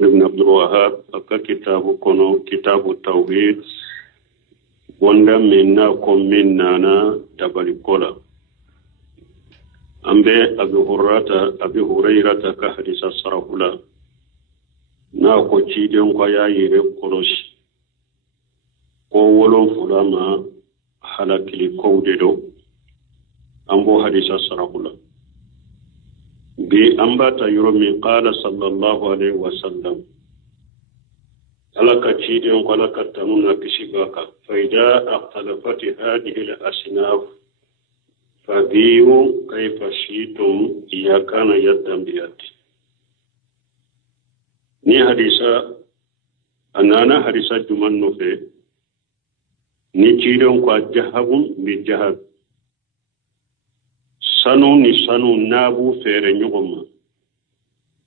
ابن عبد الوهاب أكا كتاب التوحيد wanda minna ko minna na tabali kola ambe abi hurairata ka hadisa sarahula na ko ciden ko yayire koroshi ko wolon fulama halakili kowde do ambo hadisa sarahula bi ambata yuro min qala sallallahu alaihi wasallam alaka ciden ko alaka tanuna kishibaka فإذا اختلفت هذه الأصناف فبيعوا كيف شئتم إذا كان يدا بيد ni hadisa anana hadisa juman nofe ni ciidon ko jahabun bi jahab sanu ni sanu nabu fere nyogoma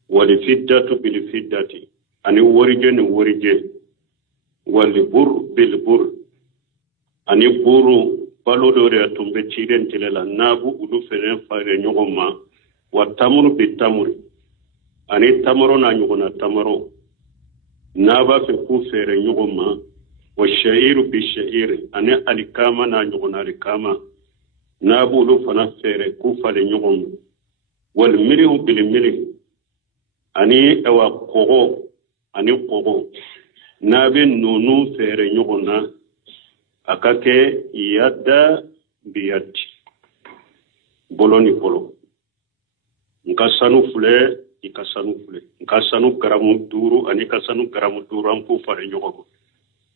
wal fiddatu bil fiddati ani worije ni worije wal bur bil bur ani buru balodore tumbe ciiden tilela nabu udu fere fare nyogoma wa tamru bi tamri ani tamaro na nyugona tamaro naba fe ku fere nyugoma wa sha'iru bi sha'iri ani alikama na nyugona alikama nabu lu fana fere ku fale nyugoma wal milihu bil milih ani ewa kogo ani kogo nabe nunu fere nyugona akake yadda biyati boloni bolo nkasanu fule ikasanu fule nkasanu garamu duru ani kasanu garamu duru ampu fare nyogo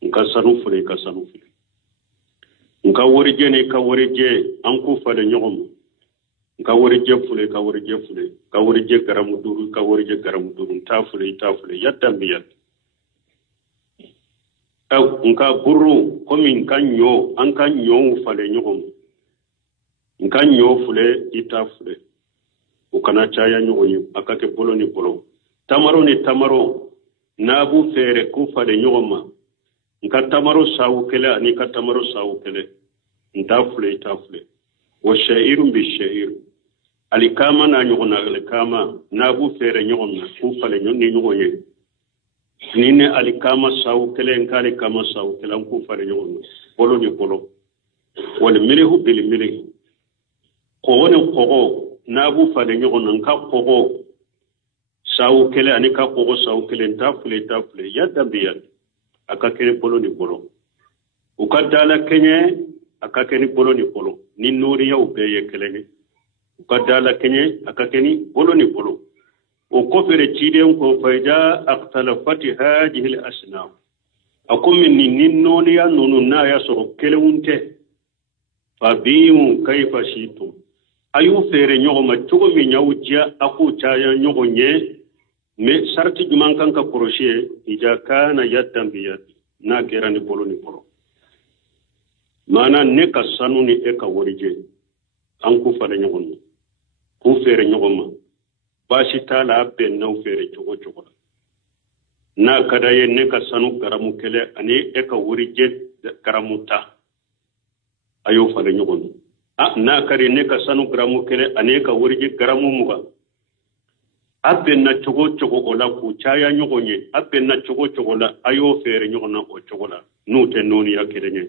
nkasanu fule ikasanu fule nka worije ne ka worije anku fare nyogo nka worije fule ka worije fule ka worije garamu duru ka worije garamu duru ta fule yadda biyati nka buru komi nkanyo ankanyo fale nyogo nkanyo fule ita fule ukana chaya nyogoni akake bolo ni bolo tamaro ni tamaro nabu fere ku fale nyogoma nka tamaro sawu kele ani ka tamaro sawu kele nta fule wa sha'iru bi sha'ir alikama na nyogona alikama nabu fere nyogoma ku fale nyoni nyogonye nine alikama sawu kele nkale kama sawu kele ku fale nyogoma bolo ni bolo wal milihu bil milih ko nabu fale nyogona nka kogo sawu kele ani ka kogo sawu kele nta fule yadda biyan aka kene bolo ni bolo ukadala kenye aka kene bolo ni bolo ni nuri ya ubeye kelene ukadala kenye aka kene bolo ni bolo o kofere ciden ko fayda aqtalafati hadhihi al-asnaf akum min ninnoni ya nunu na ya so kelewunte fabiu kayfa shitum ayu fere nyogoma tugo mi nyawjia aku chaya nyogonye me sarti juman kanka projet ija kana yaddan biyad na gerani bolo ni bolo mana ne ka sanu ni e ka worije an ku fale nyogon ku fere nyogoma bashi tala ben na fere chogo na kada ye ne ka sanu garamu kele ani e ka worije garamuta ayu fale nyogon na kare ne ka sanu garamu kele ane ka worije garamu muga abben na chogo ola ku chaya nyogonye abben na chogo la ayo fere nyogona o chogola nute noni ya kelenye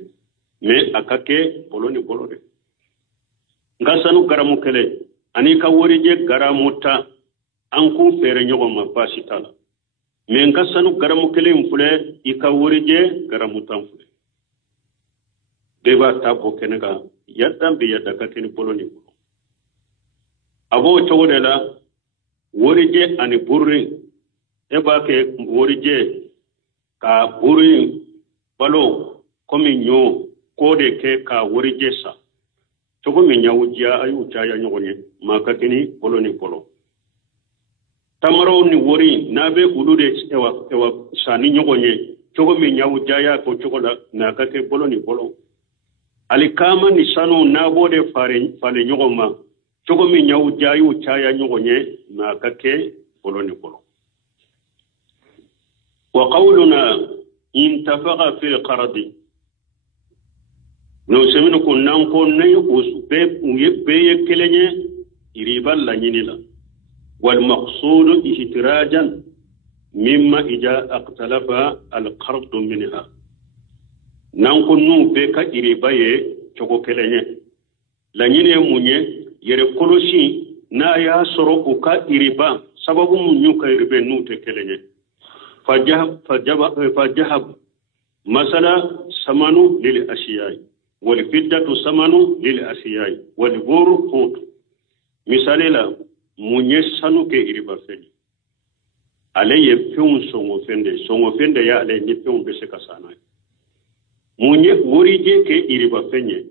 me akake boloni bolode nga sanu garamu kele ane ka worije garamuta an ku fere nyogoma basitala me nga sanu garamu kele mfule ika worije garamuta mfule deba tabo kenega yaddan bi yadda ka kini bolo ni bolo abo chogode la worije ani burri e ba ke worije ka burri balo komi nyo kode ke ka worije sa chogo mi nyawuja ayu chaya nyogonye ma ka kini bolo ni bolo tamaro ni wori nabe ulude ewa sani nyogonye chogo mi nyawuja ya ko chogola na ka ke bolo ni bolo alikama ni sanu nabode fale nyogoma chogo mi nyawu jayu chaya nyogonye na kake bolo ni bolo wa qawluna intafaqa fi qardi no semino ko nanko nay usbe ye kelenye iribal la nyinila والمقصود احتراجا مما إذا اختلف القرض منها نانكونو بك إرباي تشوكو كلني لانيني مونيه يركولوشي نا يا سرو كا إربا سبب مونيو كا إربا نو تكلني فجهب مثلا ثمن للأشياء والفضة ثمن للأشياء والبر قوت مثالي لا munye sanu ke iriba feni ale ye fiun songo fende ya ale ni fiun be se kasana munye worije ke iriba fenye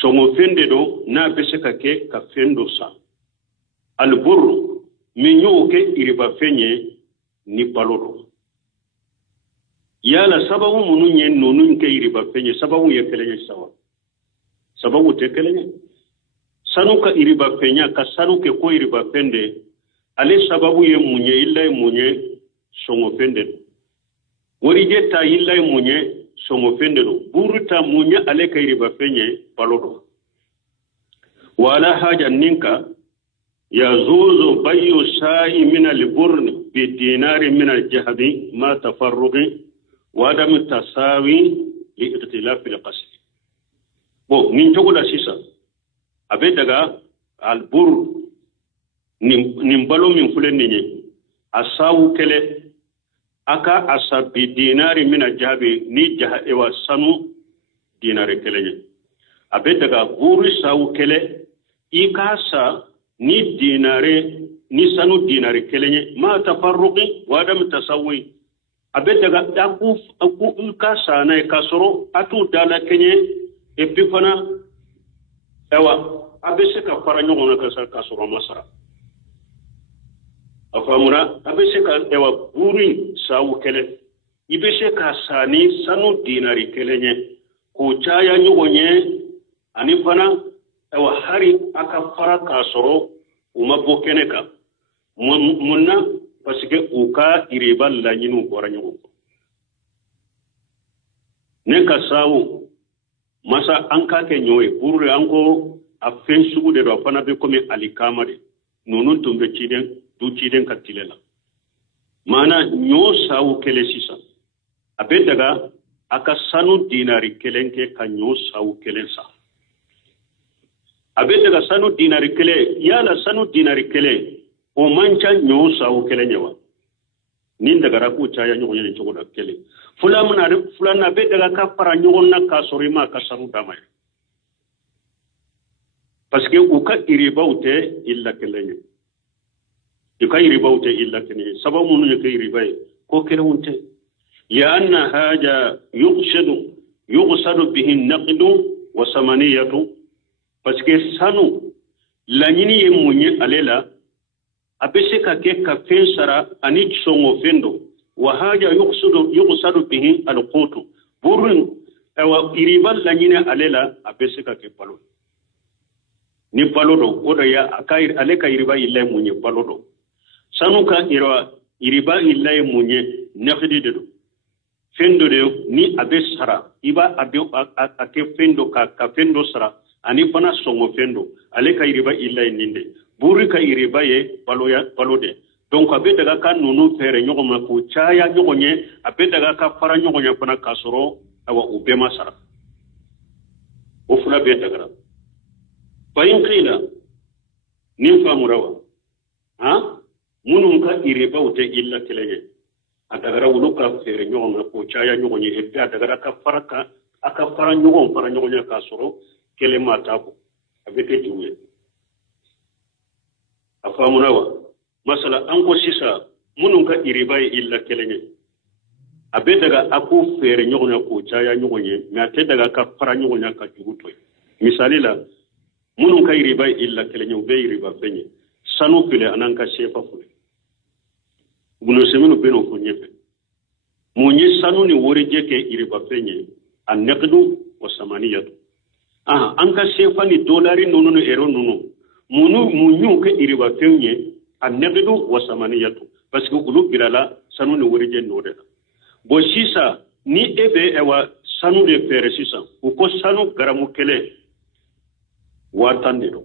songo fende do na be se ka ke ka fendo sa alburu minyo ke iriba fenye ni paloro yala sababu mununye nonun ke iriba fenye sababu ye kelenye sawa sababu te kelenye sanuka iriba penya ka sanuke ko iriba pende ale sababu ye munye illa munye songo pende worije ta illa munye songo pende do buruta munye ale ka iriba penye palodo wala haja ninka yazuzu bayu sa'i min al-burn bi dinari min al-jahdi ma tafarruqi wa adam tasawi li ikhtilaf al-qasd bo min jogoda sisa abe daga albur nimbalo min fulen ni asawu kele aka asabi dinari mina jabe ni jaha ewa sanu dinari kele abe daga buru sawu kele ikasa ni dinare ni sanu dinari kele ma tafarruqi wa adam tasawwi abe daga aku kasa na kasoro atu dala kenye epifana ewa abese ka fara ɲɔgɔn na ka sɔrɔ masara a faamura abese ka ewa buri sawu kɛlɛ i bɛ se ka sa ni sanu dinari kɛlɛ ɲɛ k'o caya ɲɔgɔn ɲɛ ani fana ewa hari a ka fara k'a sɔrɔ u ma bɔ kɛnɛ kan mun na parce que u ka iriba laɲiniw bɔra ɲɔgɔn kɔ ne ka sawu masa an ka kɛ ɲɔ ye buru an ko a fɛn sugu de do fana be komi alikama de nunu tun be ciden ka tile la mana ɲɔ sawu kelen sisan a be daga a ka sanu dinari kelen kɛ ka ɲɔ sawu kelen sa a be daga sanu dinari kelen yala sanu dinari kelen o man ca ɲɔ sawu kelen ye wa nin dagara k'u caya ɲɔgɔn ye nin cogo la kelen fulana be daga ka fara ɲɔgɔn na k'a sɔrɔ i ma ka sanu dama ye parce que u ka iribaw tɛ illa kelen ye u ka iribaw tɛ illa kelen ye sababu minnu ye ka iriba ye ko kelenw tɛ lianna haja yuqsadu bihi naqdu wa samaniyatu parce que sanu laɲini ye mun ye ale la a bɛ se ka kɛ ka fɛn sara ani sɔngɔ fɛn dɔ wa haja yuqsadu bihi alqutu burun awa iriba laɲini ale la a bɛ se ka kɛ balo ni balo do o da ya ale ka iriba illa mun ye balo do sanu ka iriba illa mun ye nafidi de do fɛn dɔ de ni a bɛ sara i b'a a kɛ fɛn dɔ ka fɛn dɔ sara ani fana sɔngɔ fɛn dɔ ale ka iriba illa nin de buri ka iriba ye balo de donc a bɛ daga ka nunu fɛrɛ ɲɔgɔn ma k'o caya ɲɔgɔn ye a bɛ daga ka fara ɲɔgɔn ye fana k'a sɔrɔ awa u bɛɛ ma sara o fila bɛɛ dagara fayin qila nin faamura wa minnu ka iribaw tɛ illa kelen ye a dagara wulu ka fɛrɛ ɲɔgɔn ma k'o caya ɲɔgɔn ye et puis a dagara a ka fara ɲɔgɔn ye k'a sɔrɔ kelen ma taa bɔ a bɛ kɛ jugu ye a faamuna wa masala an ko sisan minnu ka iriba ye illa kelen ye a bɛ daga a k'u fɛrɛ ɲɔgɔn ye k'o caya ɲɔgɔn ye mais a tɛ daga ka fara ɲɔgɔn ye ka jugu to ye misali la minnu ka iriba ye illa kelen ye u bɛ iriba fɛn ye sanu file an'an ka sefa file Ibn Seminu bɛ n'o fɔ ɲɛfɛ mun ye sanu ni warijɛ kɛ iriba fɛn ye a naqdu wa samaniyatu an ka sefa ni dolari ninnu ni euro ninnu mun y'u kɛ iriba fɛn ye a naqdu wa samaniyatu parce que olu bilala sanu ni warijɛ n'o de la bon sisan ni e bɛ sanu de fɛrɛ sisan u ko sanu garamu kelen 1000 de don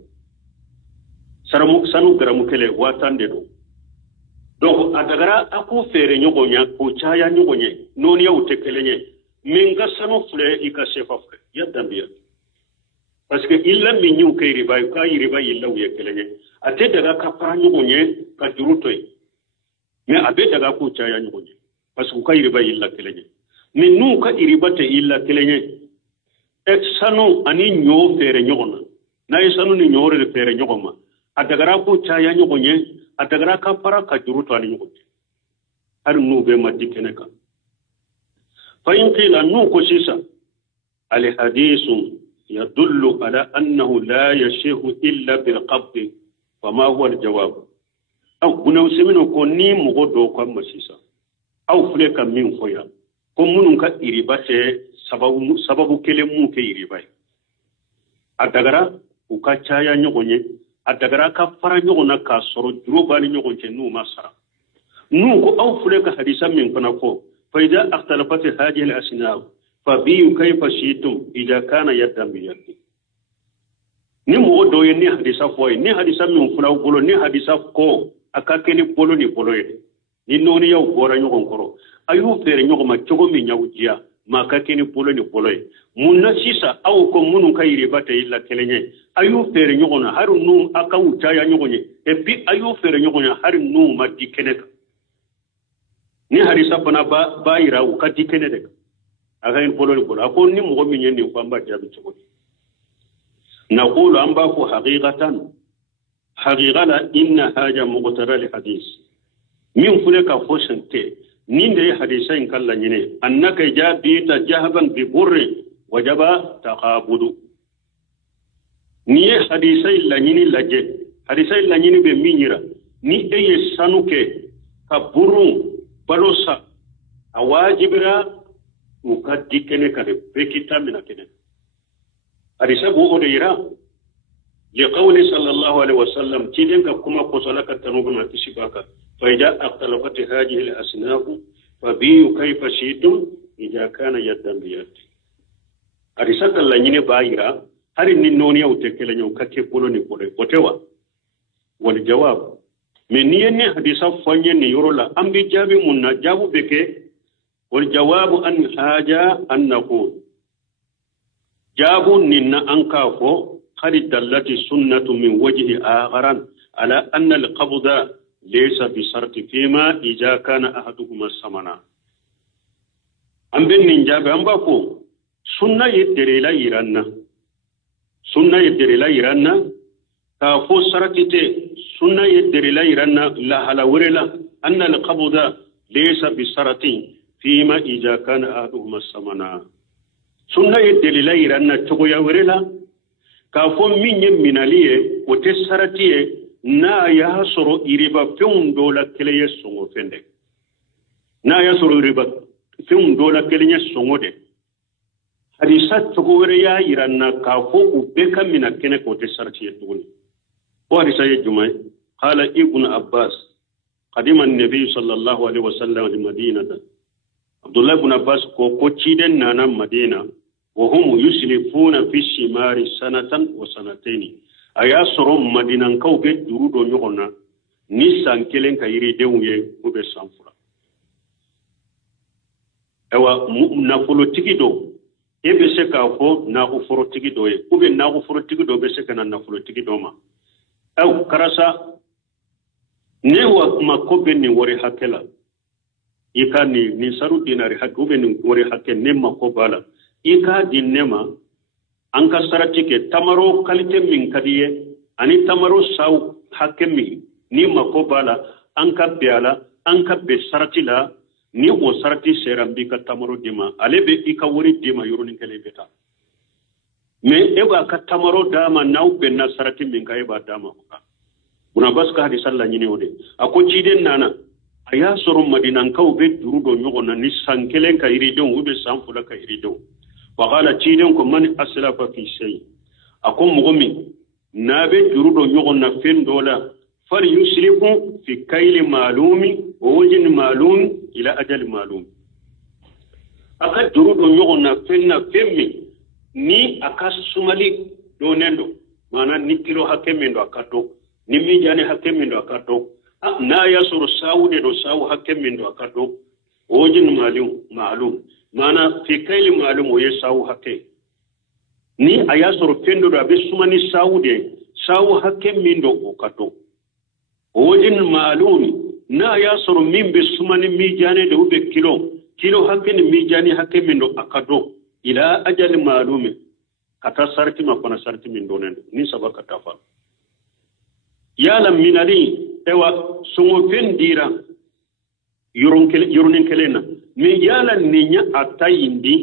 sanu garamu kele watande do donc adagara aku fere nyogonya ko chaya nyogonye noni ya utekelenye minga sanu fule ikasefa fule ya dambiya parce que illa minyu kayri bay ka yiri bay illa uye kelenye ate daga ka para nyogonye ka jurutoy mais abe daga ko chaya nyogonye parce que ka yiri bay illa kelenye mais nu ka iribate illa kelenye ek sanu ani nyo fere nyogona na sanu ni nyore fere nyogoma adagara ko chaya nyogonye adagara ka para ka juruto ani nyogonye har nu be maddi keneka fa in qila nu ko sisa al hadithu يدل على أنه لا يشيخ إلا بالقبض فما هو الجواب أو كنا سمينو كوني مغدو كم مسيسا أو فلك من خويا كم منك إريبات سبب كلمو كإريبات أدغرا وكاشايا نيغوني أدغرا كفارا نيغونا كاسورو جروباني نيغوني نو ماسرا نو أو فلك حديثا من كنكو فإذا اختلفت هذه الأسناف فبيو كيف شئتم إذا كان يدا بيدي ni mo do ye ni hadisa fo ni hadisa mi fula bolo ni hadisa ko akake ni bolo ni bolo ye ni noni yaw bora nyogon koro ayu fere nyogo ma chogo mi nyawujiya ma akake ni bolo ye munna sisa aw ko munun kayire bata illa kelenye ayu fere nyogo na haru nu aka utaya nyogo nye e bi ayu fere nyogo nya haru nu ma dikeneka ni hadisa bana ba ira u ka dikeneka again bolo ako ni mo mi nyeni ko amba jabi chogo نقول أنباكو حقيقة إن هذا مقترى الحديث من فلك فوشنتي نين دي حديثين كلا نيني أنك جاء بيت جهبا ببر وجب تقابض ني حديثين لنيني لجي حديثين لنيني بمينيرا ني أي سانوك كبرون بلوسا أواجبرا وكدكني كده من كده أرسبه أديرا لقول صلى الله عليه وسلم تيدنك كما قصلك التنوبنا تشباك فإذا اختلفت هذه الأصناف فبيو كيف شئتم إذا كان يدا بيد أرسك الله يني بايرا هل نينوني أو تكلني أو كتبولني بولي وتوا والجواب من يني حديثا فني يرولا أم بجاب منا جاب بك والجواب أن حاجة أن نقول جابوا ننا أنكافو قد دلت السنة من وجه آخر على أن القبض ليس بشرط فيما إذا كان أحدهما السمنا أم بن نجاب أم باكو سنة يدري لا يرانا كافو سرتي سنة يدري لا يرانا لا هلا ورلا أن القبض ليس بشرط فيما إذا كان أحدهما السمنا sunna ye delila iranna togoya werela ka fo minye minaliye o te saratiye na ya soro iriba feun la keleye songo fende na ya soro iriba feun la keleye songo de hadisa togo were ya iranna ka fo ubeka mina kene ko te saratiye tuguni o hadisa ye jumay qala ibn abbas qadima an-nabi sallallahu alaihi wasallam al-madinah Abdullah ibn Abbas ko ciden nana Madina وهم يسلفون في الشمار سنة وسنتين أيا سرم مدينة كوبي درودو نيوغنا نيسان كيلين كايري ديوغي كوبي سانفرا ewa nafolo tigido ebe se ka fo nafolo tigido e kube nafolo tigido be se kana nafolo tigido ma aw karasa ne wa makobe ni wori hakela ikani ni saru dinari hakube ni wori hakel ne makobala ika dinnema anka saratike tamaro kalite min kadiye ani tamaro saw hakemi ni makobala anka biala anka be saratila ni o sarati serambi ka tamaro dima alebe ika wori dima yoroni kele beta me eba ka tamaro dama naw be na sarati min ka eba dama ka una baska hadi salla nyini ode ako ciden nana aya soro madinan kaw be durudo nyogona ni sankelen ka iridon ube sanfula ka iridon وقال تيدن من أسلف في شيء أقوم مغمي نابي جرودو يغنى فين دولا فليسلف في كيل معلوم ووزن معلوم إلى أجل معلوم أكاد جرودو يغنى فين ni akas sumali do nendo mana ni kilo hakemendo akato ni mijani hakke min do akato na yasuru sawude do sawu hakke min do akato wojin ma'lum mana fi kayli ma'lum wo sawu hakke ni ayasuru fendo do be sumani sawude sawu hakke min do okato wojin ma'lum na yasuru min be sumani mijani do be kilo hakke ni mijani hakke min do akato ila ajal ma'lum kata sarti ma kona sarti min donen ni sabaka tafa yala minali ewa sungo fendira yurunin kelena mi yala ninya atayindi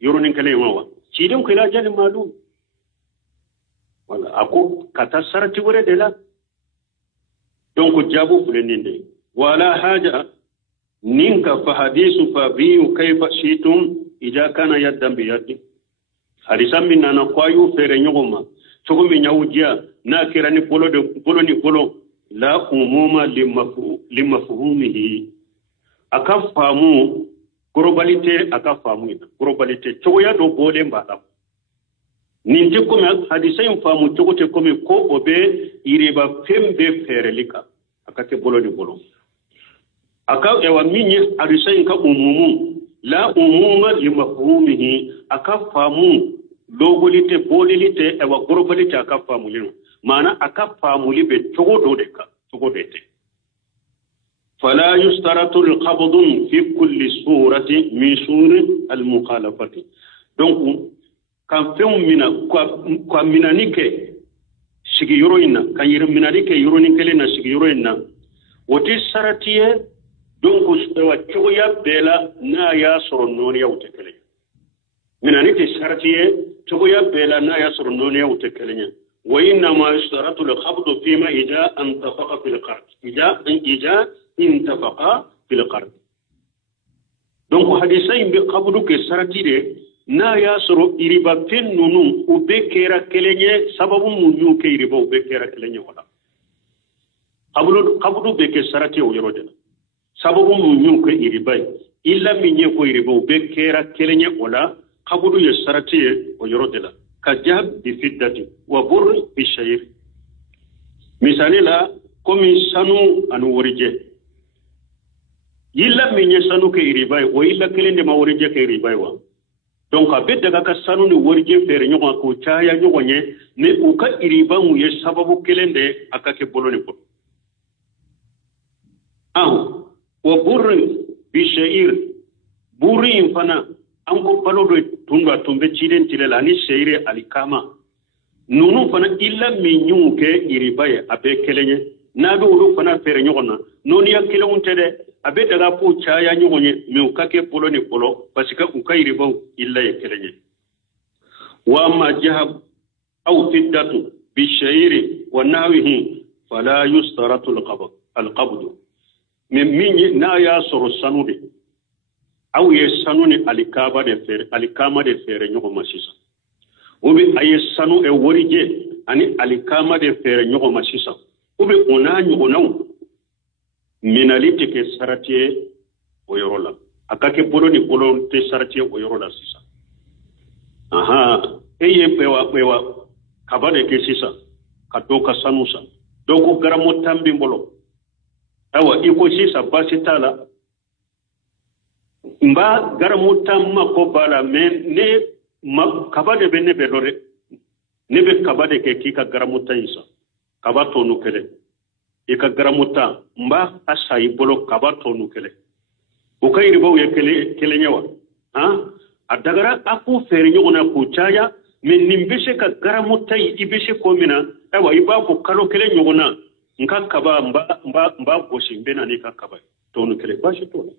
yurunin kelena wa cidin ko ila ajal ma'lum wala ako kata sarti wore de la donc jabu fulendinde wala haja ninka fa hadisu fa biyu kayfa shitum ida kana yaddan bi yaddi hadisan min nana kwayu fere nyogoma togo mi nyawuja na kirani bolo ni bolo la umuma limafhumihi akafamu globalité togo ya do bole mbala ninte ko hadisan famu togo te komi ko obe iriba fembe fere lika akake bolo ni bolo aka ewa minye hadisan ka umumu la umuma limafhumihi akafamu logolite bolilite ewa globalité akafamu lino mana akafamu libe togo dete fala yustaratu alqabd fi kulli surati min suri almukhalafati donc kan fem mina kwa minanike sigi yoroina kan yir minanike yoroni kele na sigi yoroina woti saratiye donc ewa togo ya bela na ya soro non ya utekele minanike saratiye togo ya bela na ya soro non ya utekele wa inna ma yustaratu alqabd fima idha antafaqa fil qard idha intafaqa fil qard donc hadisay bi qabdu ke sarati de na ya soro iriba pennunu ubekera kelenye sababu munyu ke iriba ubekera kelenye wala qabdu be ke sarati o yorode sababu munyu ke iriba illa minye ko iriba ubekera kelenye wala qabdu ya sarati o yorode la kajab bi fiddati wa bur bi shayr misali la komi sanu anu worije illa minye sanu ke iriba o illa kelende ma worije ke iriba wa donc abe daga ka sanu ni worije fere nyoko ko chaya nyoko nye ne uka iriba mu ye sababu kelende akake boloni ko wa bur bi shayr buri infana anko palodo tunda tumbe chiden tilela ni shayre alikama nunu fana illa minyu ke iriba ye abe kelenye na do do fana fere nyoko na noni ya kelon tede abe daga po chaya nyonye me ukake polo ni polo basika ukairi baw illa yekelenye wa ma jahab aw fiddatu bi shayri wa nawihi fala yustaratu alqabd min na ya soro sanude aw ye sanuni alikama de fere nyoko masisa obi aye sanu e worije ani alikama de fere nyoko masisa obi ona nyoko naw minalite ke saratiye o yorola akake bolo ni bolo te saratiye o yorola sisa eye pewa kabade ke sisa katoka sanusa doko garamo tambi mbolo awa iko sisa basitala mba garamo tamma ko bala men ne kabade be ne be lore ne be kabade ke kika garamo tayisa kabato no kele ika garamuta mba asayi bolo kabato nukele ukayiri bawo ye kele nyawa adagara aku fere nyona ku chaya min nimbeshe ka garamuta ibeshe komina ewa ibabu kalo kele nyona nka kaba mba boshi mbena ni kakaba to nukele bashi tola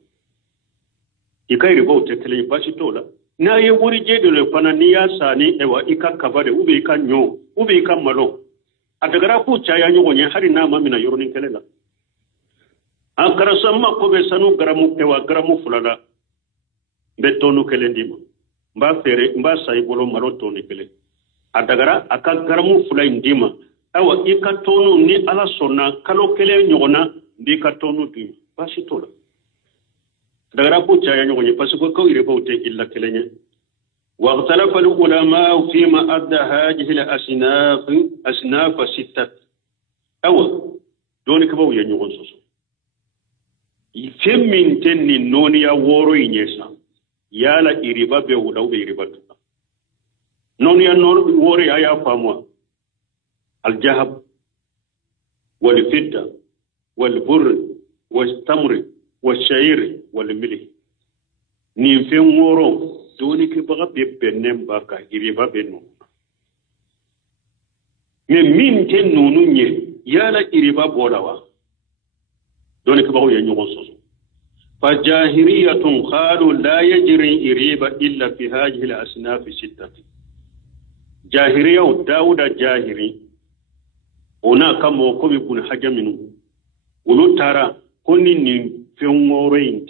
ikayiri bawo te kele bashi tola na ye wuri jedo le pana niya sani ewa ikakaba de ube ikanyo ube ikamalo adagara ku chaya nyonye hari na mamina yoronin kelela ankara samma ko be sanu garamu ewa garamu fulala betonu kelendima mba sai bolo malo toni kele adagara aka garamu fulay ndima awa ikatonu ni ala sonna kalo kele nyona ndi katonu di basitola adagara ku chaya nyonye pasiko ko ire bawte illa kelenye واختلف العلماء فيما أدى هذه الأصناف 6 awa doni ka bawo ya nyugon soso femmin tenni noni ya woro inyesa yala iriba be wudaw be iriba noni ya woro ya famwa al jahab wal fidda wal burr wal tamr wal sha'ir wal milh ni fen woro doni ka baga be benem baka iriba be no min ten nonu nye yala iriba bolawa doni ka bawo ya nyugon soso فجاهرية قالوا لا يجري إريبا إلا في هذه الأصناف الستة جاهرية داود جاهري هناك موقف يكون حاجة منه ولو ترى كوني في مورين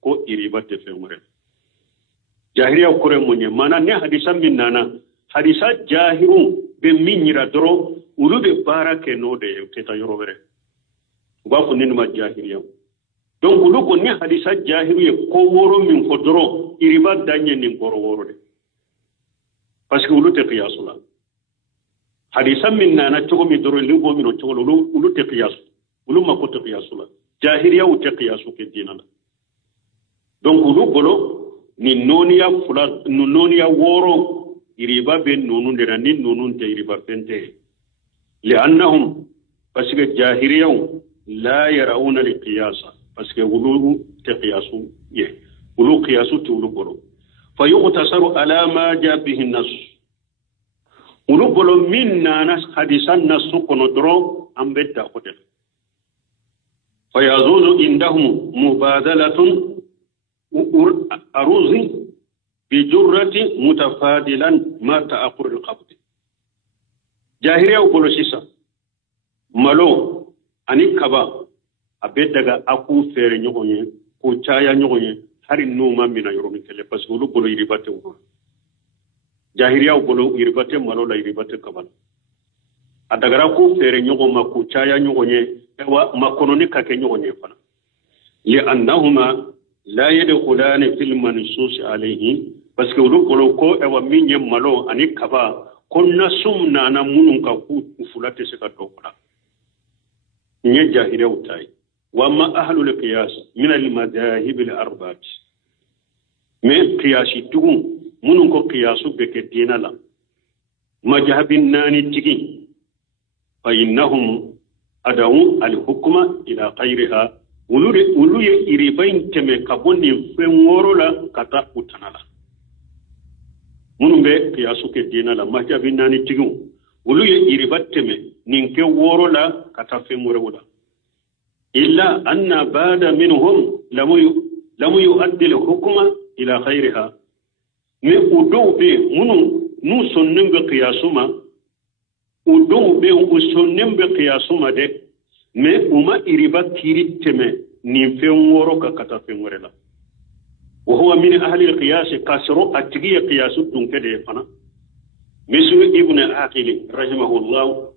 كو إريبا في مورين جاهرية وكوري موني مانا نه حديثا مننا حديثا جاهرون بمين يردرو ولو ببارا كنو دي كتا يروبري وقفوا ننما جاهرية donc lu ko ni hadisa jahiru ye ko woro min fodoro iriba danye ni goro woro de parce que ulu te qiyasula hadisa min nana to mi doro lu bo mi no to ulu te qiyas ulu ma ko te qiyasula jahiriya u te qiyasu ke dinala donc ulu bolo ni noniya fula noniya woro iriba be nonu de ni nonu te iriba pente li annahum parce que jahiriya la yarawuna li qiyasa parce que wulu te qiyasu ye wulu qiyasu te wulu bolo fa yuqtasaru ala ma ja bihi nas wulu bolo min nanas hadisan nas kono dro ambetta hotel fa yazuzu indahum mubadalatun aruzi bi jurrati mutafadilan ma ta'aqur al-qabd jahiliya bolo sisa malo ani kaba abe daga aku fere nyogonye ko chaya nyogonye hari numa mina yoro mikele parce que lu bolo iribate wo jahiliya bolo iribate malo la iribate kabal adagara ko fere nyogoma ko chaya nyogonye ewa makononi kake nyogonye fana li annahuma la yadkhulani fil mansus alayhi parce que lu bolo ko ewa minye malo ani kaba konna sumna na munun ka ku fulate se ka dokala nye jahiliya utai وما أهل القياس من المذاهب الأربعة من قياس تقوم منو قياس بكتين لا مذهب الناني تقين فإنهم أدعوا الحكم إلى غيرها ولو يريبين كما كبوني فمورو لا كتا أتنالا منو بقياس كتين لا مذهب الناني تقين ولو يريبات كما نينك ورو لا كتا فمورو لا إلا أن بعد منهم لم يؤدي الحكم إلى خيرها من أدو به منو نوسنن بقياسما أدو به وسنن بقياسما ده من أما إربا كيرتم نفهم وروك كتفهم ورلا وهو من أهل القياس كسر أتقي قياس دنكده فنا مثل ابن عاقل رحمه الله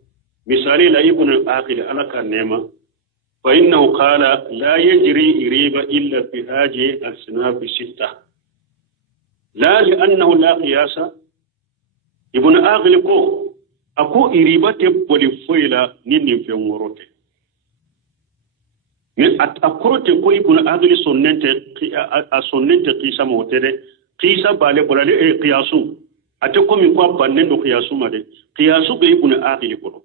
مثالي لابن عاقل على كنما فإنه قال لا يجري إريبا إلا في هذه الأصناف الستة لا لأنه لا قياس ابن آغل أكو إريبا تبولي فويلا نين في أموروتي من أكروت كو ابن آغل سننت قيسا موتري قيسا بالي بولالي قياسو أتكو من قوى بانندو قياسو مالي قياسو بابن آغل كو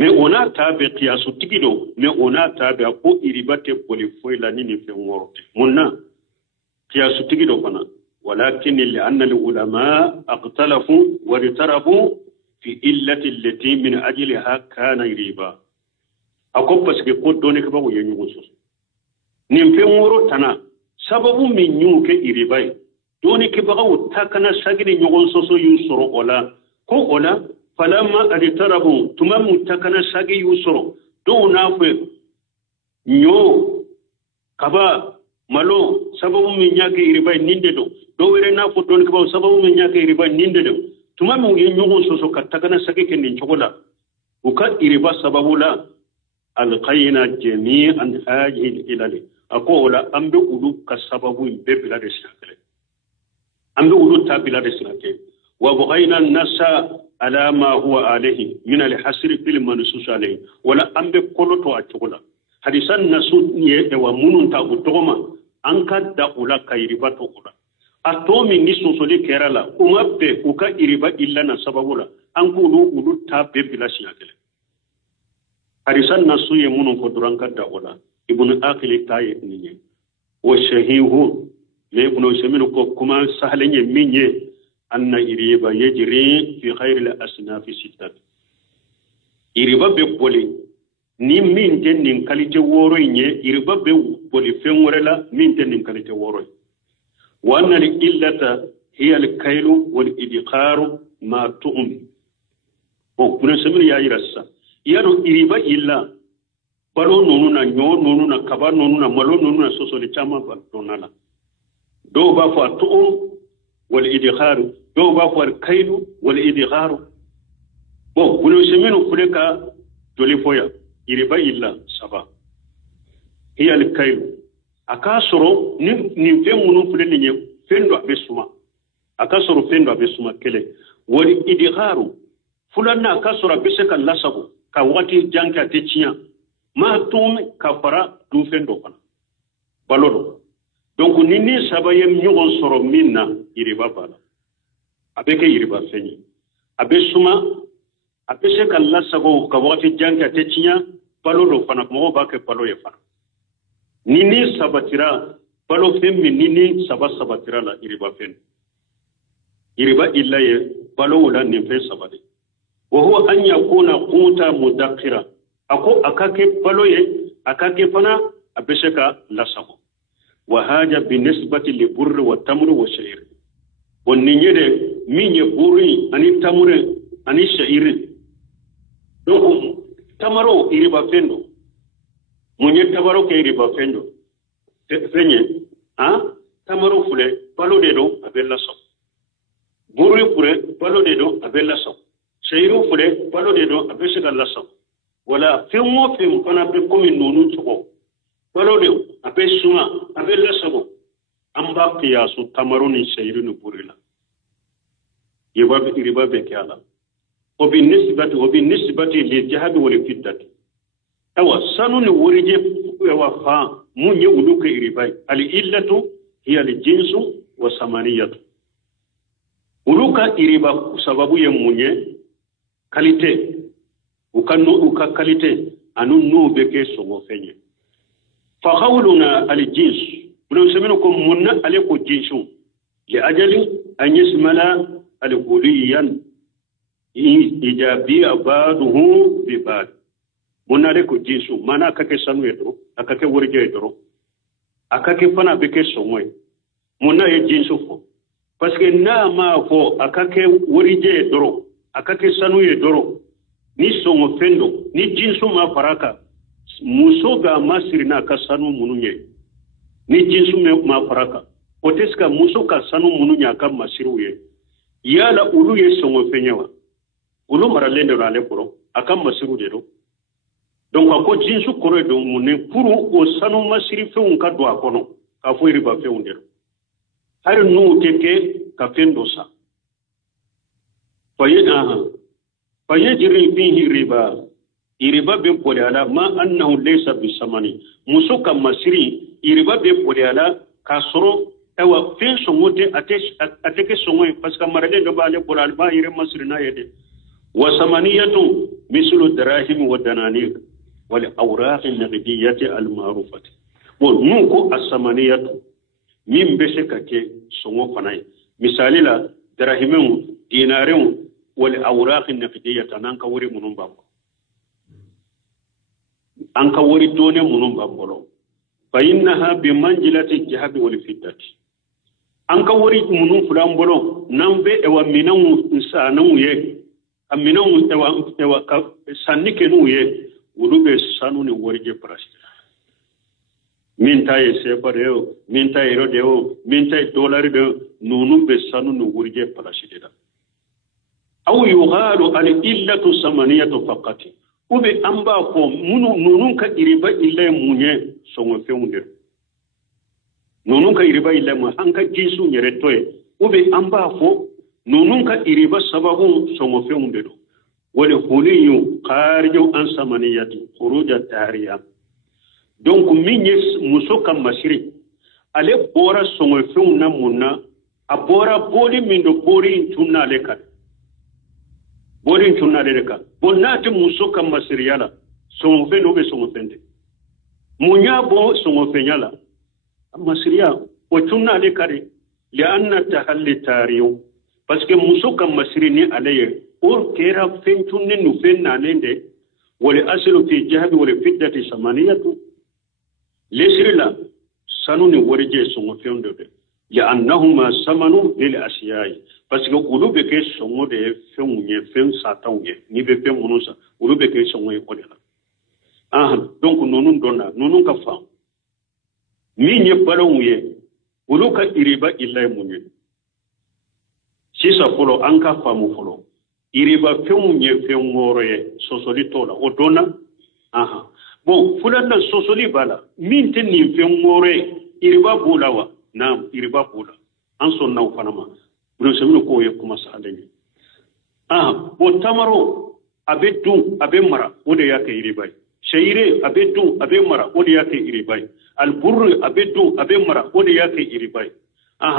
mais on a tabe qiyasu tigido mais on a tabe ko iribate poli foila nini fe ngorte munna qiyasu tigido kana walakin li anna al ulama aqtalafu wa ritarabu fi illati allati min ajliha kana riba ako parce que ko doni ko bawo yenyu so nim fe ngoro tana sababu min nyuke iribai doni ke bawo takana sagini nyogon soso yusoro ola ko ola فلما أدتربوا تمام تكنا ساقي يسرو دو نافع نيو كبا مالو سبب من ياكي رباي نيندو دو ويري نافع دون كبا سبب من ياكي رباي نيندو تمام ينيو سوسو كتكنا ساقي كنين شغلا وكاد إربا سبب لا ألقينا جميعا هذه الإلالي أقول أمدو أدو كسبب ببلا رسالة أمدو أدو تابلا رسالة وبغينا الناس على ما هو عليه من الحسر في المنصوص عليه ولا أمب كلتو أتقولا حديثا نسود ومنون تاغتوما أنك دعولا كيرباتو قولا أتومي نسو سولي كيرالا أمب وكا إربا إلا نسببولا أنكو لو تابي بلا سياكلا حديثا نسو يمنون قدرانك دعولا ابن آقل تاي نيني وشهيه لابن سمينو كما سهلين يميني أن إريبا يجري في خير الأصناف ستة إريبا بقولي ni min ten nin kalite woro nye iriba be boli fenwrela min ten nin kalite woro wa anna al illata hiya al kaylu wal idqaru ma tu'um o kuna samir ya irassa yaro iriba illa balo nonu na nyo nonu na kaba nonu na malo nonu na soso le chama ba donala do ba fa tu'um wal idqaru do ba fa al kaylu wal idqaru bo kuna samir kuleka dole foya iriba illa saba hiya al-kayl akasoro ni femunu fule ni fendo abesuma akasoro fendo abesuma kele wali idgharu fulana akasoro abeseka lasago ka wati janka techiya ma tum kafara du fendo kana balodo donc nini saba yem nyugon soro minna iriba bala abeke iriba fenyi abesuma apeseka lasago ka wati janka techiya palo lo fana mo ba ke palo ye fana nini sabatira palo femmi nini sabatira la iriba fen iriba illa ye palo wala ni fe sabade wa huwa an yakuna quta mudakkira ako akake palo ye akake fana apeseka lasago wa haja binisbati li burri wa tamri wa sha'ir wonni nyede minye burri ani tamure ani sha'ir donc tamaro iriba fendo munye tamaro ke iriba fendo fenye tamaro fule palo de do abella so buru fule palo de do abella so sheiru fule palo de do abeshika la so wala femo fem kana be komi nonu choko palo de abeshuma abella so amba qiyasu tamaro ni sheiru ni burila yeba iriba be kala وبالنسبة للجهاد والفتة أو سنون ورجي وفا من يولوك إرباي الإلة هي الجنس والثمانية ولوك إربا سبب يموني كاليتي وكا كاليتي أنو نو بكي سوفيني فقولنا الجنس ولو سمينكم من عليكم جنس لأجل أن يسمل الغليا ijabi abaduhu bi bad munare ko jinsu mana akake sanu yedro akake worje yedro akake fana beke somoy munna ye jinsu fo parce que na ma fo akake worje yedro akake sanu yedro ni songo fendo ni jinsu ma faraka muso ga masirina ka sanu mununye ni jinsu ma faraka oteska muso ka sanu mununya ka masiruye yala ulu ye songo fenyewa ulu maralende na le koro akam masiru de do donc ko jinsu koro do munne puru o sanu masiri fe un ka do akono ka fo riba fe un de har nu teke ka fendo sa fayajri fihi riba iriba be pole ala ma annahu laysa bisamani musuka masiri iriba be pole ala kasoro ewa fe songote ateke songoy parce que maralende ba le pole alba ire masiri na yede وثمانية مثل الدراهم والدنانير والأوراق النقدية المعروفة ونوكو الثمانية من بسكة سمو فناي مثال لا دراهم دينار والأوراق النقدية نانك وري منون بامبو أنك وري دوني منون بامبو فإنها بمنزلة الذهب والفضة أنك وري منون فلان بلو نامبي اوا مينون نسانو يه amina ewa sanike nuye ulube sanu ni warije prasti minta ye separeo minta euro deo minta dollar de nunu be sanu ni warije prasti da aw yughalu al illatu samaniyatu faqati ube amba ko nunu ka iriba illa munye songo feunde nunu ka iriba illa mu hanka jisu nyere toye ube amba fo nunun ka iriba sababu songo feunde do wala huliyu kharijo an samaniyati khuruja tariya donc minye muso kam masiri ale bora songo feunna munna a bora bodi mindo bori tunna le kan bodi tunna le kan bonati muso kam masiri yala songo fe no be songo fende munya bo songo fenyala masiriya o tunna le kare li anna tahalli tariyo parce que muso kam masiri ni alaye or kera fentunne nu fenna nende wala aslu fi jahbi wala fiddati samaniyatu lesirila sanuni warje songo fendo de ya annahuma samanu lil asiyai parce que ulu be ke songo de fenunye fen satawye ni be fen munusa ulu be ke songo e kodela donc nonun donna nonun ka fa mi nye balonye ulu ka iriba illa munye sisa folo anka famu folo iriba fenunye fen ngoroye sosoli tola o donna bon fulana sosoli bala min tin ni fen ngoroye iriba bulawa na iriba bula an son naw fanama bro semno ko ye kuma salani bo tamaro abedu abe mara ode yake iriba shayire abedu abe mara ode yake iriba alburr abedu abe mara ode yake iriba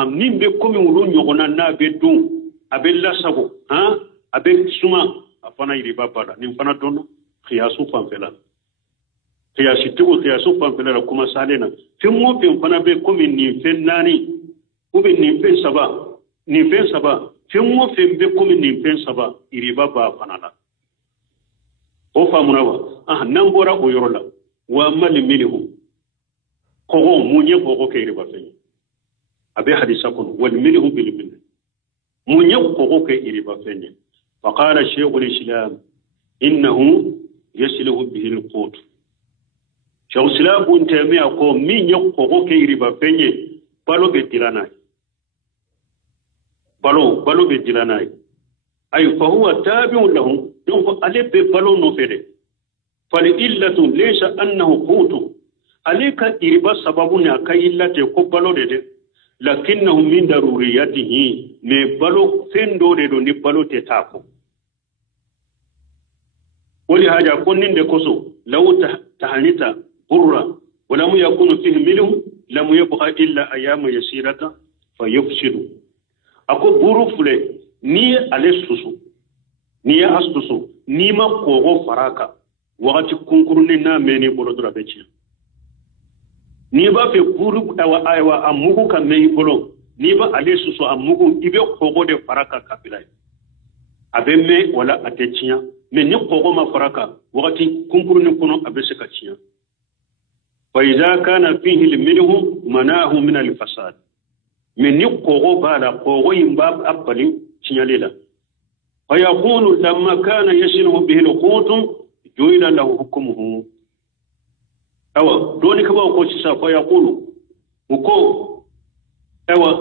nimbe komi wulu nyogona na abedu abe lasabo abe suma afana iriba bala nim fana dono qiyasu fanfela qiyasu fanfela kuma salena fimo pe fana be komi ni fennani ube ni fen saba fimo fe be komi ni fen saba iriba ba fanala o famuna wa nan bora o yorola wa mal milihu ko munye ko ke iriba fe abe hadisa ko wal milihu bil min munye ko ke iriba fe ne faqala shaykh al-islam innahu yasluhu bihi al-qut shaykh al-islam bun tamiya ko minye ko ke iriba fe ne balo be dilanai ay fa huwa tabi'un lahum donc ale be balo no fede fal illatu laysa annahu qutu alika iriba sababu ne akayillate ko balo de lakinnahu min daruriyatihi me balo fendo de do ni balo te tako wali haja koninde koso law tahanita burra wala mu yakunu fihi milhu lam yabqa illa ayama yasirata fayufsidu ako buru fule ni ale susu ni ya astusu ni ma kogo faraka wakati kunkurune na meni bolo dura beci ni ba fe buru aywa amugu ka mei bolo ni ba ale susu amugu ibe kogo de faraka kabilai abe me wala ateciya me ni kogo ma faraka wakati kunkurune kono abe se kaciya fa idha kana fihi limilhu manahu min alfasad من يقوغو بالا قوغو ينباب أبالي تنياليلا فيقول لما كان يسنه به القوت جويل له حكمه دوني كبا وقوشيسا فيقول وكو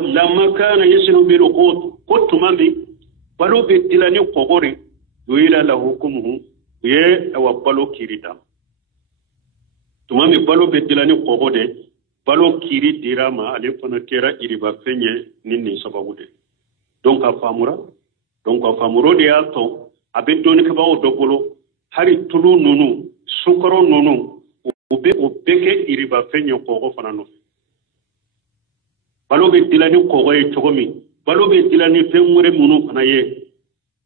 لما كان يسنه به القوت قلت مامي بلو بدلاني قوغوري جويل له حكمه بلو كيريدا تمامي بلو بدلاني قوغوري balo kiri dirama ale fana kera iriba fenye nini sababu de donc a famuro de ato abe doni ka bawo dobolo hari tulu nunu sukaro nunu obeke iriba fenye ko fana no balo be dilani ko e togomi balo be dilani fenwure munu fana ye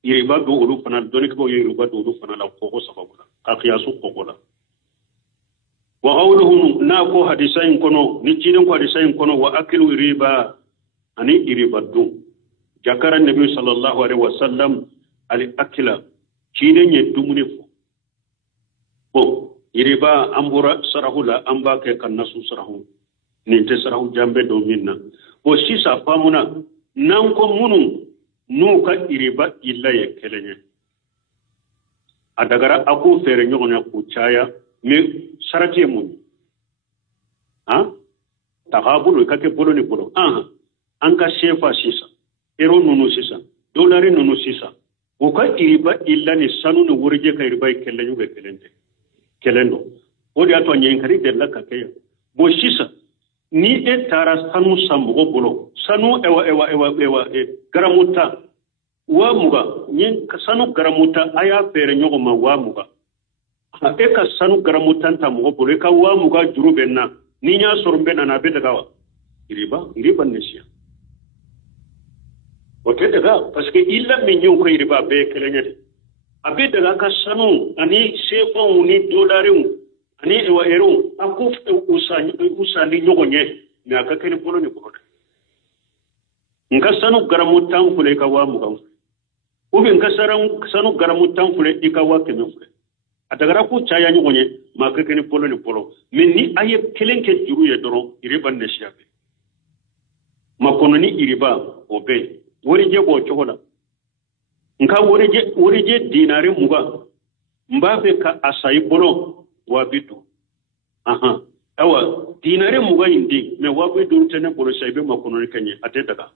iriba do olu fana doni ka bawo iriba do olu fana la ko sababu la qiyasu ko la وقوله ناكو حديثين كنو نجيدن حديثين كنو وأكل ربا أني ربا دون ذكر النبي صلى الله عليه وسلم الأكل جيدن يدومني فو ربا أمبورا سرحو لا أمبا كناسو سرحو نينت سرحو جنب دومينا وشيسا فامنا نانكو منو نوكا ربا إلا يكلني أدغرا أكو فيرنيو نكو چايا mais sarati mun tagabulu kake bolo ni bolo anka shefa sisa ero nunu sisa dolari nunu sisa o ka iriba illa ni sanu no wurje ka iriba kellenyu be kelendo o di ato nyenkari de la kake bo sisa ni e tara sanu sambo bolo sanu ewa garamuta wamuga nyen sanu garamuta aya fere nyogo ma wamuga e ka sanu garamuta ta mo bole ka wamuga jurube na ni nya sorbe na be daga wa iriba nesia ote daga parce que illa min nyon ko iriba be kelenya abe daga ka sanu ani sefon ni dolaru ani ewa ero aku usani nyogo nye me aka kene polo ni polo nka sanu garamuta fule ka wamuga ubi nka sanu garamuta fule ikawa keme fule atagara ku chaya nyonye makeke ni polo men ni aye kelenke juru ye doro iriba nesia be makono ni iriba obe wori je go chokola nka wori je dinare muga mbabe ka asai bolo wabidu aha awa dinare muga indi me wabidu tene bolo saibe makono ni kenye atetaga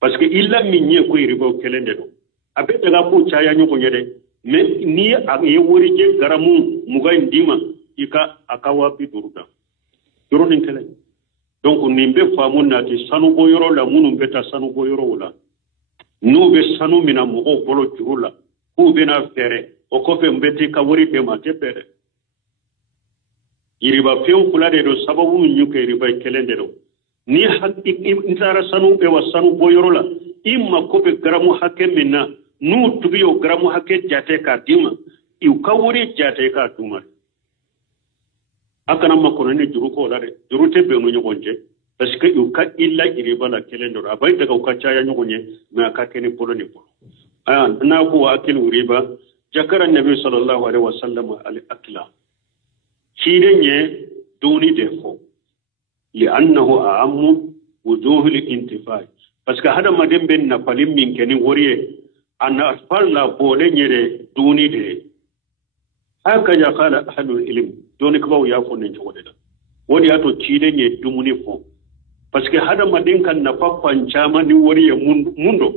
parce que illa minye ko iriba kelende do abe daga ku chaya nyonye de me ni ye wori je garamu muga indima ika akawa biduruda doro nin kele donc nimbe famu nati sanu boyoro la munu beta sanu boyoro la no be sanu mina mo bolo jurula ku be na fere o ko fe mbeti ka wori be ma te pere iriba few kula de do sababu nyuke iriba kelende do ni hakki intara sanu be wa sanu boyoro la imma ko be garamu hakke minna nu tubiyo garamu hakke jate ka dima iu ka wori jate ka duma akana makono ni juru ko la de juru te be no nyogonje parce que iu ka illa iriba la kelendo abay daga ka chaya nyogonye na ka kene polo ni polo na ko akil uriba jakara nabi sallallahu alaihi wasallam al akla shirenye duni defo li annahu a'ammu wujuhul intifai parce que hada madembe na palim min keni woriye ana falla bole nyere duni de haka ya kala ahlul ilm doni ko ya fo ne jode da wodi ato cide nye dumuni fo parce que hada madin kan na papan chama ni woriye mundo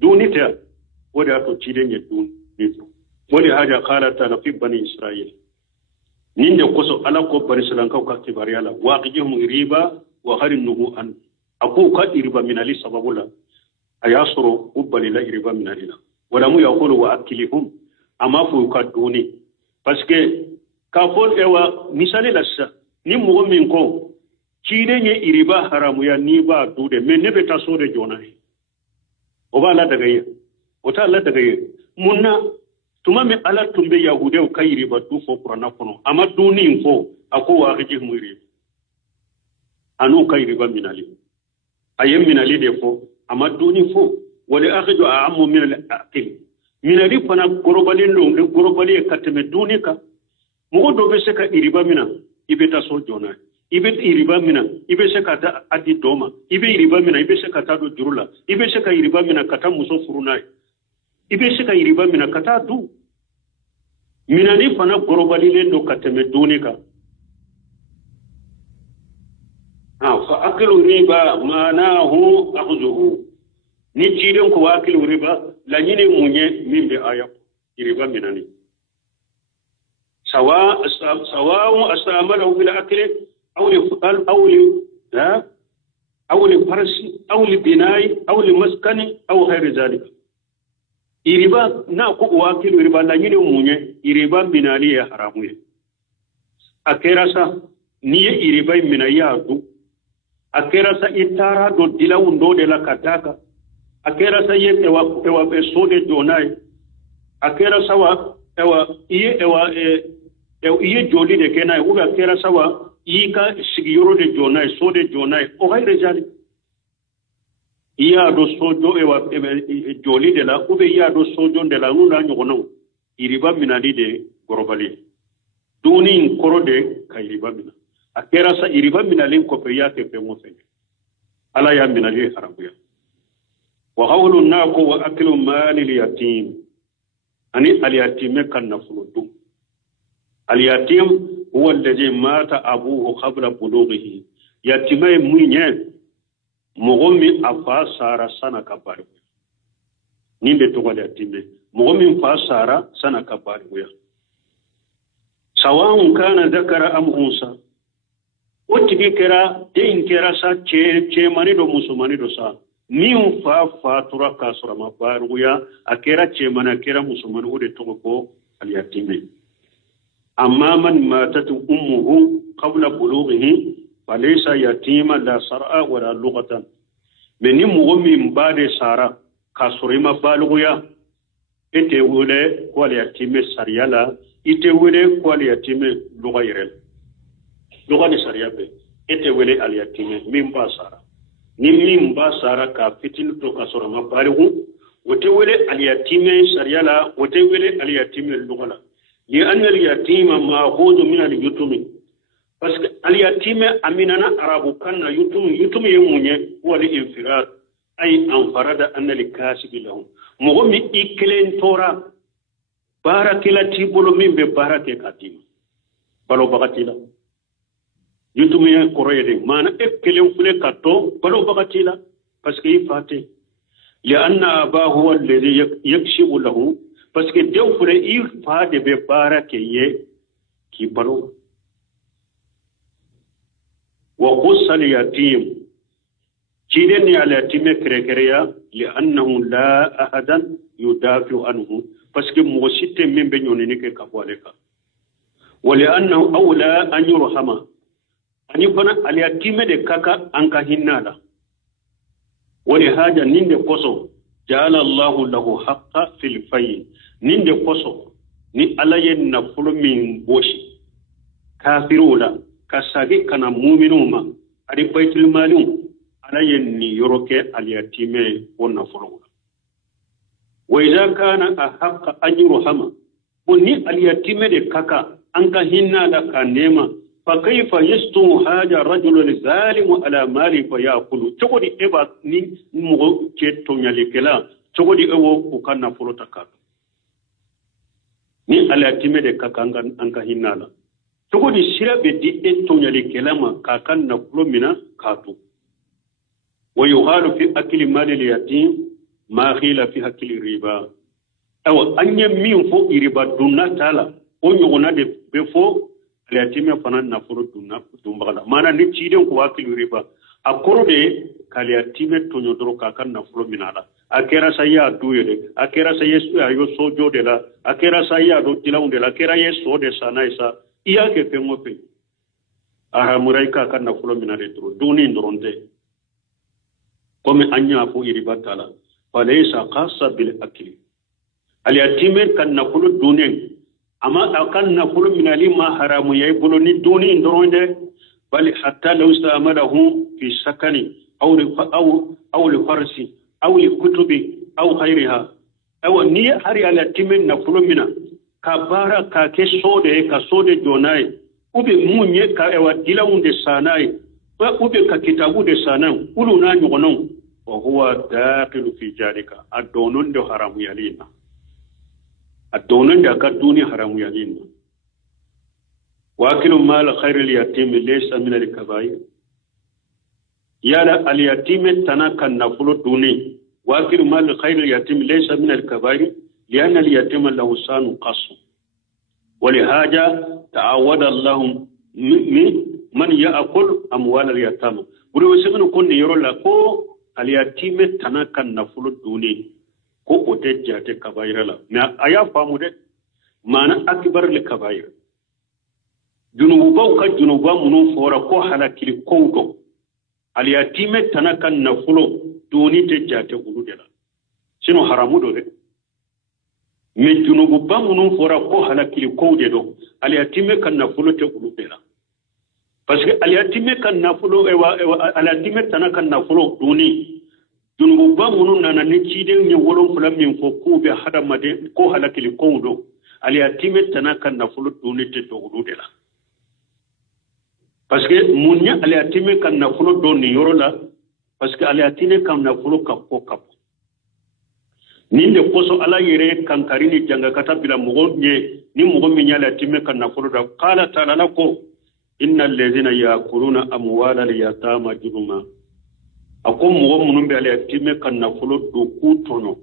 duni ta wodi ato cide nye duni wodi haja kala ta na fi bani israil ninde koso ala ko bari salanka ka kibari ala waqihum riba wa harinnuhu an aku ka riba min ali sababula ayasuru ubali la riba min alina wala mu yaqulu wa akilihum ama fu ka duni parce que ka fon ewa misali la sa ni mo min ko cide nye riba haramu ya ni ba dude men ne beta so de jona o ba la daga ye o ta la daga ye munna tuma me ala tumbe yahude o kayri ba du fo qur'ana kono ama duni fo ako wa xiji muri anu kayri ba minali ayem minali de fo ama duni fo wala akhiju a'ammu min al-aqil minali fana gorobalin do gorobali kateme duni ka mo do be se ka iriba mina ibeta so jona ibe iriba mina ibe se ka ta adi doma ibe iriba mina ibe se ka ta do jurula ibe se ka iriba mina kata muso furunai ibe se ka iriba mina kata du minani fana gorobali le do kateme duni ka fa akilu riba manahu akhzuhu ni jiden ko akilu riba la nyine munye mimbe aya riba minani sawa asamalahu bil akli aw li farsi aw li binai aw li maskani aw ghayr zalika iriba na ko wakilu riba la nyine munye iriba minali ya haramu ye akera sa ni iriba minaya ya du akera sa itara do dilawu ndo de la kataka akera sa yete wa be sode donai akera sa wa iye joli de kenai u akera sa wa yika sigiyoro de jonai sode jonai o hayre jali iya do sojo joli de la u be iya do sojo de la nuna nyogono iriba minali de gorobali duni koro de kayriba mina akera sa iriba minalin ko pe yake pe mo fe ala ya minali harabuya wa qawlu naqu wa aklu mali al yatim ani al yatim kan nafulu al yatim huwa alladhi mata abuhu qabla bulughihi yatimai munye mogomi afa sara sana kabari nimbe to wala yatimbe mogomi fa sara sana kabari ya sawa'un kana dhakara am unsa wotigi kera dein kera sa che mani do musumani do sa min fatura ka sura mabaruya akera chemana akera musulman ode toko al-yatime amma man matat ummuhu qabla bulughihi falaysa yatima la sar'a wala lughatan meni mu'min bade sara ka sura mabaruya ite wule ko al-yatime sariyala ite wule ko al-yatime lughayre lughani sariyabe ite wule al-yatime min ba sara ni min ba sara ka fitin to ka sura mabaligu wote wele al-yatime sariyala wote wele al-yatime lughala li anna al-yatima ma'khudh min al-yutumi parce que al-yatime aminana arabu kanna yutumi yemunye wala infirad ay anfarada anna likasib lahum mogomi iklen tora barakilati bolo min be barake katima balo bakatila yutumiya koroyede mana ekkelen fule katto balo bakatila parce que ifate li anna abahu huwa alladhi yakshibu lahu parce que dew fule ifade be barake ye ki balo wa qusal yatim kiden ya yatim krekereya li annahu la ahadan yudafi'u anhu parce que mo sitte min be nyoni ne ke kabwaleka wa li annahu awla an yurhama ani bana al-yatime de kaka anka hinnala wani haja ninde koso jala Allahu lahu haqqa fil fay ninde koso ni alayen na min boshi kafirula kasagi kana mu'minuma adi baitul malum alayen ni yoroke al-yatime wonna fulula wa idha kana ahqqa ajruhama woni al-yatime de kaka anka hinnala ka nema فكيف يستو هذا الرجل الظالم على ماله فيأكل تقولي إبا ني مغو كيتو نيالكلا تقولي إبو وكان فلو تكاد ني على تيمة كاكان أنك هنالا تقولي سيرا بدي إتو نيالكلا ما كاكان نفلو منا كاتو ويغال في أكل مال اليتيم ما خيل في أكل الربا أو أن يمين فوق الربا دونا تالا ونيغونا دي بفو al-yatime fanan na furu dumbala mana ni ciden ko wakilu riba akoro de al-yatime to nyodoro kakan na furu minala akera saya duye de akera saya yo sojo de la akera saya do tilaun de la akera yeso de sana isa iya ke pengo pe aha murai kakan na furu minale dro duni ndronte comme anya fo riba tala falaysa qassa bil akli al-yatime kan na furu dunen amma akan na kullu min alima haramu yayi bolo ni doni ndonde bal hatta law istamalahu fi sakani aw li farsi aw li kutubi aw ghayriha aw ni hari ala timin na kullu mina ka bara ka ke sode jonai ube munye ka ewa dilawunde sanai ba ube ka kitabu de sanan ulu na nyonon wa huwa daqilu fi jalika adonon do haramu yalina الدونن ده كدوني حرام يالين واكل مال خير اليتيم ليس من الكبائر يالا اليتيم تناكا نفلو دوني واكل مال خير اليتيم ليس من الكبائر لأن اليتيم له سان قص ولهذا تعود الله من يأكل أموال اليتامى ولو كن يرى لكو اليتيم تناكا نفلو دوني ko ote jate kabaira la na aya famu de mana akbar le kabaira junuba ka junuba munu fora ko halakili kongo al yatime tanakan nafulo doni te jate ulu de la sino haramu do de me junuba munu fora ko halakili kongo do al yatime kan nafulo te ulu de la parce que al yatime kan nafulo al yatime tanakan nafulo doni junubu ba munu nana ne ciden ne wolon fula min fo ko be hada made ko halakili kondo ali atime tanaka na fulu dunite to udela parce que munya ali atime kan na fulu do ni yorola parce que ali atine kan na fulu kappo kappo ninde koso ala yere kan karini janga kata bila mugo nye ni mugo minya ali atime kan na fulu da qala ta'ala lako innal ladhina ya'kuluna amwala al-yatama julma akom mugo munumbe ali atime kan na fulu do kutono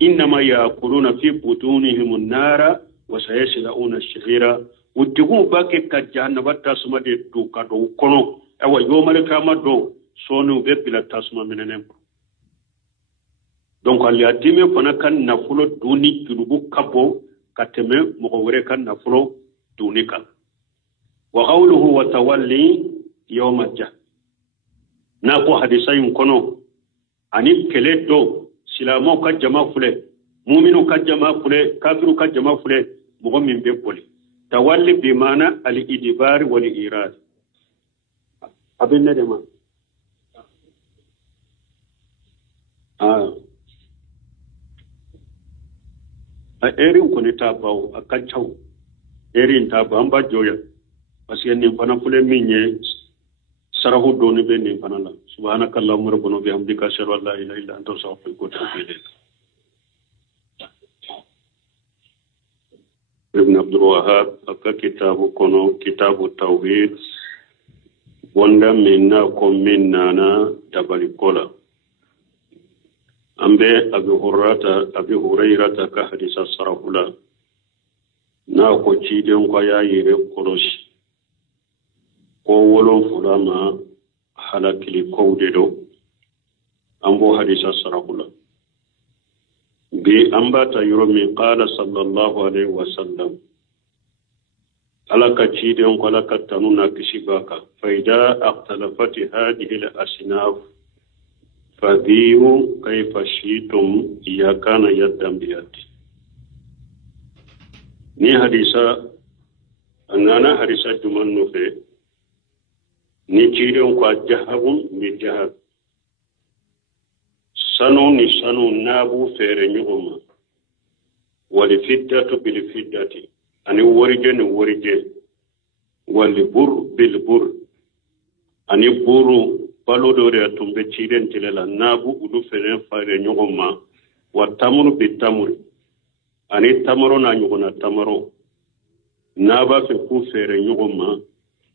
inma ya'kuluna fi butunihim an-nara wa sayasla'una ash-shihira utigu bake ka jahannaba tasuma de do ka do kono awa yo male kama do sonu be bila tasuma menenen donc ali atime fana kan nafulo duni junubu kapo kateme mo wore kan nafulo duni kan wa qawluhu wa tawalli yawm al-jah na ko hadisayun kono ani kele do silamo ka jama fule mu'minu ka jama fule kafiru ka jama fule mo min be boli tawalli bi mana al-idbar wal irad abin ne ma a erin ko ne ta bawo a kaccau erin ta ba amba joya parce que ni fana fule minye sarahu doni be ni fana la subhanaka allahumma rabbana bihamdika ashhadu an la ilaha illa anta astaghfiruka wa atubu ilayk ibn abdul wahhab aka kitabu kono kitabu tawhid wanda minna ko minnana dabali kola ambe abi hurairata ka hadisa sarahula na ko ciden ko yayire koroshi ko wolon fulama halakili kowde do ambo hadisa sarahula bi ambata yurmi qala sallallahu alaihi wasallam alaka ciden ko alaka tanuna kishibaka faida aqtalafati hadhihi al-asnaf fadiyu kayfa shitum ya kana yaddam biyati ni hadisa anana hadisa duman nufe ni ciden ko jahabun bi jahab sanu ni sanu nabu fere nyuma wal fiddatu bil fiddati ani worije ni worije wal bur bil bur ani buru balodore tumbe ciden tilela nabu udu fere fare nyuma wa tamru bi tamri ani tamaro na nyuguna tamaro naba fe ku fere nyuma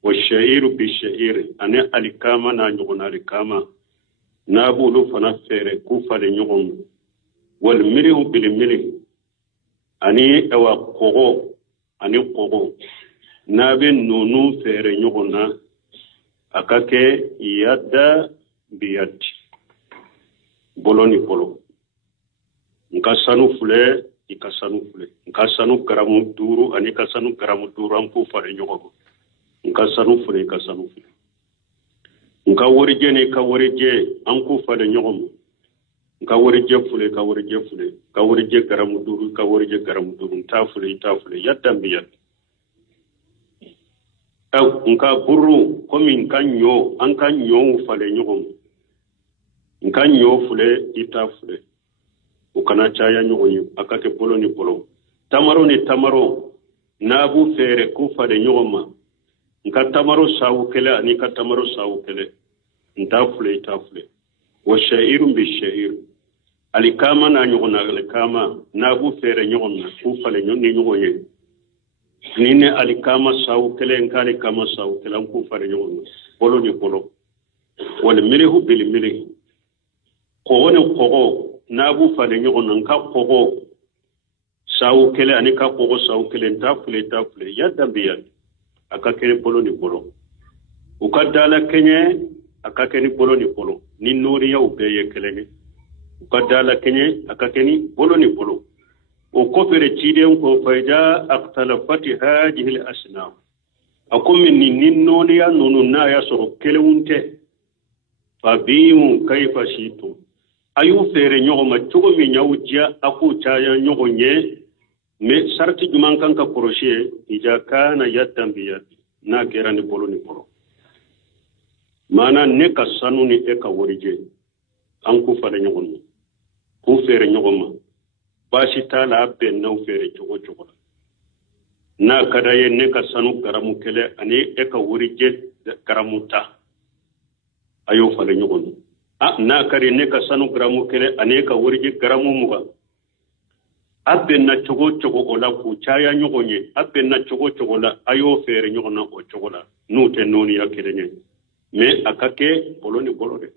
wa sha'iru bi sha'iri ani alikama na nyuguna alikama nabu lu fana fere ku fare nyugum wal milihu bil milih ani ewa kogo ani kogo nabe nunu fere nyuguna akake yadda biyati boloni polo nkasanu fule ikasanu fule nkasanu garamu duru ani kasanu garamu duru ampu fare nyugo nkasanu fule ikasanu fule nka worije ne ka worije anku fare nyugo nka worije fule ka worije fule ka worije garamu duru ka worije garamu duru ta fule yadda biyati nka buru komi nkanyo an kanyo fale nyogom nkanyo fule ita fule ukana chaya nyogom akake polo ni polo tamaro ni tamaro nabu fere ku fale nyogoma nka tamaro sawu kele ani ka tamaro sawu kele nta fule ita fule wa sha'iru bi sha'ir alikama na nyogona alikama nabu fere nyogoma ku fale nyoni nyogoye nine alikama sawu kele nkali kama sawu kele ku fare nyono bolo ni bolo wal milihu bil milih ko nabu fare nyono nka ko sawu kele ani ka ko sawu kele ta fule yadda biyan aka kene bolo ni bolo ukadala kenye aka kene bolo ni bolo ni nori ya ubeye kele ni ukadala kenye aka kene bolo ni bolo وكفر تشيدين كوفيدا اختلفت هذه الأسناف أقوم من نينونيا نوننا يسر كلونته فبيو كيف شئتم أيو فير نيوما تشوغو من يوجيا أكو تايا نيوغونيه مي سارتي جمان كان كبروشيه إذا كان يدن بيد ناكيراني بولوني بولو مانا نيكا سانوني إيكا وريجي أنكو فار نيوغوني كو فير نيوغوما basi tala ben na fere chogo na kada ye ne ka sanu garamu kele ani e ka wurije garamuta ayo fale nyogon na kare ne ka sanu garamu kele ani ka wurije garamu muga abben na chogo ola ku chaya nyogonye abben na chogo la ayo fere nyogona o chogo la nute noni ya kele nye me akake boloni bolode